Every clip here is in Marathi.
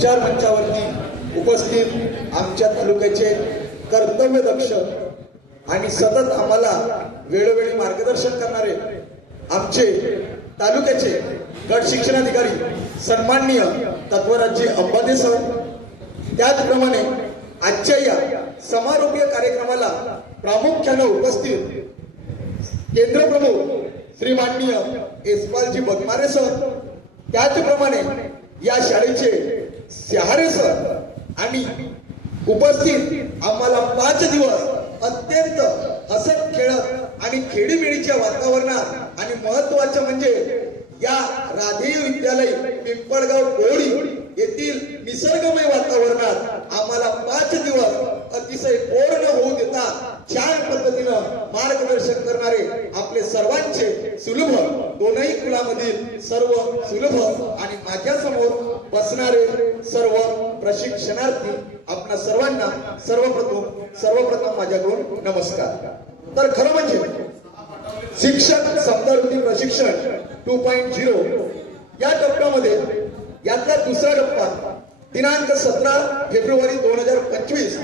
विचार मंचावरती उपस्थित आमच्या तालुक्याचे कर्तव्यदक्ष आणि सतत आम्हाला वेळोवेळी मार्गदर्शन करणारे आमचे तालुक्याचे गट शिक्षणाधिकारी सन्माननीय तत्वराजजी अंबादे सर, त्याचप्रमाणे आजच्या या समारोपीय कार्यक्रमाला प्रामुख्याने उपस्थित केंद्रप्रमुख श्री माननीय यशपालजी बगमारे सर, त्याचप्रमाणे या शाळेचे सहारे सर आणि उपस्थित आम्हाला 5 दिवस अत्यंत हसत खेळत आणि खेडीमेडीच्या वातावरणात आणि महत्वाचं म्हणजे या राधेय विद्यालय पिंपळगाव डोळी येथील निसर्गमय वातावरणात आम्हाला 5 दिवस अतिशय बोर न होऊ देता छान पद्धतीनं मार्गदर्शन करणारे आपले सर्वांचे सुलभ दोनही कुलामधील सर्व सुलभ आणि माझ्या समोर बसणारे सर्व प्रशिक्षणार्थी आपणा सर्वांना सर्वप्रथम माझ्याकडून नमस्कार. तर खरं म्हणजे शिक्षक समतावृत्ती प्रशिक्षण 2.0 या टप्प्यामध्ये यातला दुसरा टप्पा दिनांक 17 फेब्रुवारी 2025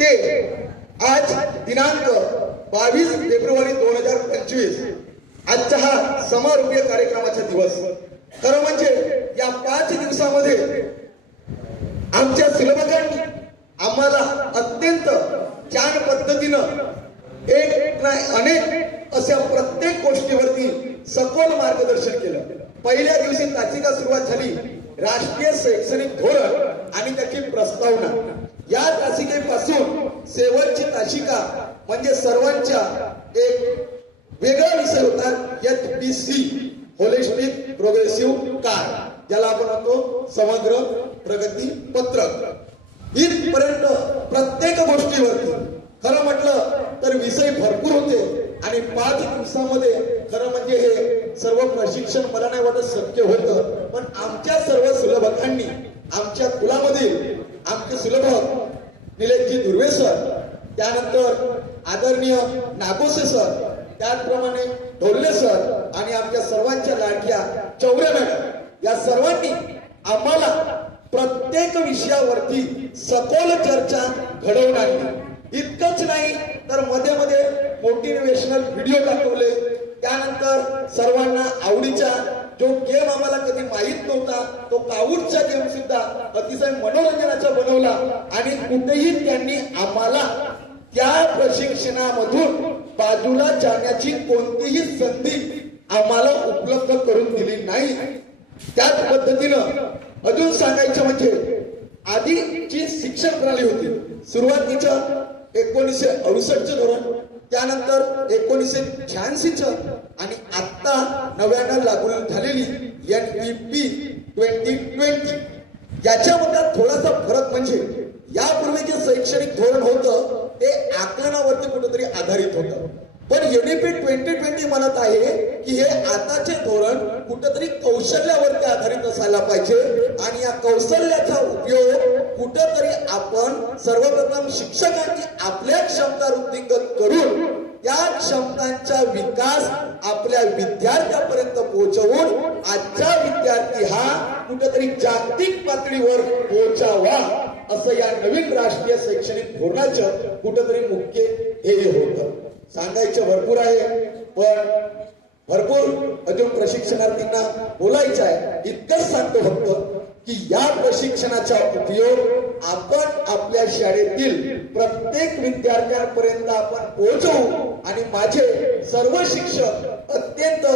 ते आज दिनांक 22 फेब्रुवारी 2025 आजचा हा समारोपीय कार्यक्रमाचा दिवस. खरं म्हणजे या 5 दिवसामध्ये आमच्या सिलेबकांनी आम्हाला अत्यंत छान पद्धतीनं एक नाही अनेक अशा प्रत्येक गोष्टीवरती सखोल मार्गदर्शन केलं. पहिल्या दिवशी तासिका सुरुवात झाली राष्ट्रीय शैक्षणिक धोरण आणि त्याची प्रस्तावना. या तासिकेपासून शेवटची तासिका म्हणजे सर्वांच्या एक वेगळा विषय होता HPC होलिस्टिक प्रोग्रेसिव्ह कार, ज्याला आपण म्हणतो समग्र प्रगती पत्रक. इथपर्यंत प्रत्येक गोष्टीवरती खरं म्हटलं तर विषय भरपूर होते आणि 5 दिवसामध्ये खरं म्हणजे हे सर्व प्रशिक्षण मला नाही वाटत शक्य होतं. पण आमच्या सर्व सुलभकांनी आमच्या कुलामधील आमचे सुलभक निलेशजी दुर्वे सर, त्यानंतर आदरणीय नागोसे सर, त्याचप्रमाणे ढोल्ले सर आणि आमच्या सर्वांच्या लाडक्या चौरे मॅडम या सर्वांनी आम्हाला प्रत्येक विषयावरती सखोल चर्चा घडवून आणली. इतकंच नाही तर मध्ये मध्ये मोटिवेशनल व्हिडिओ दाखवले. त्यानंतर सर्वांना आवडीचा जो गेम आम्हाला कधी माहीत नव्हता तो काऊटचा गेम सुद्धा अतिशय मनोरंजनाचा बनवला आणि कुठेही त्यांनी आम्हाला त्या प्रशिक्षणामधून बाजूला जाण्याची कोणतीही संधी आम्हाला उपलब्ध करून दिली नाही. त्याच पद्धतीनं अजून सांगायचं म्हणजे आधीची शिक्षण प्रणाली होती. सुरुवातीच्या 1968चं धोरण, त्यानंतर 1986चं आणि आता नव्यानं लागू झालेली NEP 2020. याच्यामध्ये थोडासा फरक म्हणजे यापूर्वी जे शैक्षणिक धोरण होतं ते आकलनावरती कुठेतरी आधारित होतं. पण NEP 2020 म्हणत आहे की हे आताचे धोरण कुठेतरी कौशल्यावरती आधारित असायला पाहिजे आणि या कौशल्याचा उपयोग कुठेतरी आपण सर्वप्रथम शिक्षकांनी आपल्या क्षमता वृद्धिंगत करून त्या क्षमतांचा विकास आपल्या विद्यार्थ्यापर्यंत पोहोचवून आजचा विद्यार्थी हा कुठेतरी जागतिक पातळीवर पोहोचावा असं या नवीन राष्ट्रीय शैक्षणिक धोरणाचं कुठेतरी मुख्य ध्येय होतं. सांगायचं भरपूर आहे पण भरपूर अजून प्रशिक्षणार्थींना बोलायचं आहे. इतकंच सांगतो फक्त की या प्रशिक्षणाचा उपयोग आपण आपल्या शाळेतील प्रत्येक विद्यार्थ्यांपर्यंत आपण पोहोचवू आणि माझे सर्व शिक्षक अत्यंत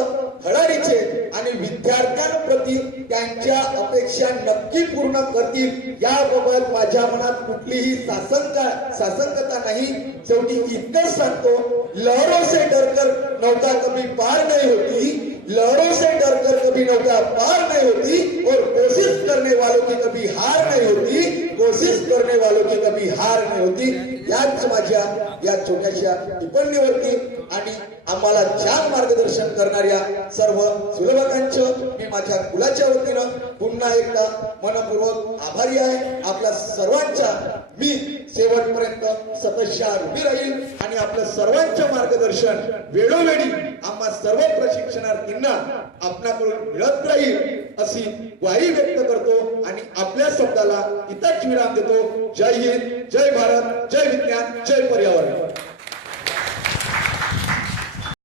धडाडीचे आणि विद्यार्थ्यांप्रती त्यांच्या अपेक्षा नक्की पूर्ण करतील याबाबत माझ्या मनात कुठलीही साशंकता नाही. शेवटी इतकंच सांगतो, लहरों से डरकर नौका कभी पार नहीं होती, लहरों से डरकर कभी नौका पार नहीं होती और कोशिश करने वालों की कभी हार नहीं होती, कोशिश करने वालों की कभी हार नहीं होती. याच माझ्या या छोट्याशा टिप्पणीवरती आणि आम्हाला छान मार्गदर्शन करणाऱ्या सर्व सुलभकांचं मी माझ्या कुलाच्या वतीनं पुन्हा एकदा मनपूर्वक आभारी आहे. आपल्या सर्वांचा मी शेवटपर्यंत सततशा उभी राहील आणि आपल्या सर्वांचं मार्गदर्शन वेळोवेळी आम्हा सर्व प्रशिक्षणार्थींना आपल्याकडून मिळत राहील अशी ग्वाही व्यक्त करतो आणि आपल्या या शब्दाला इथंच विराम देतो. जय हिंद, जय भारत, जय विज्ञान, जय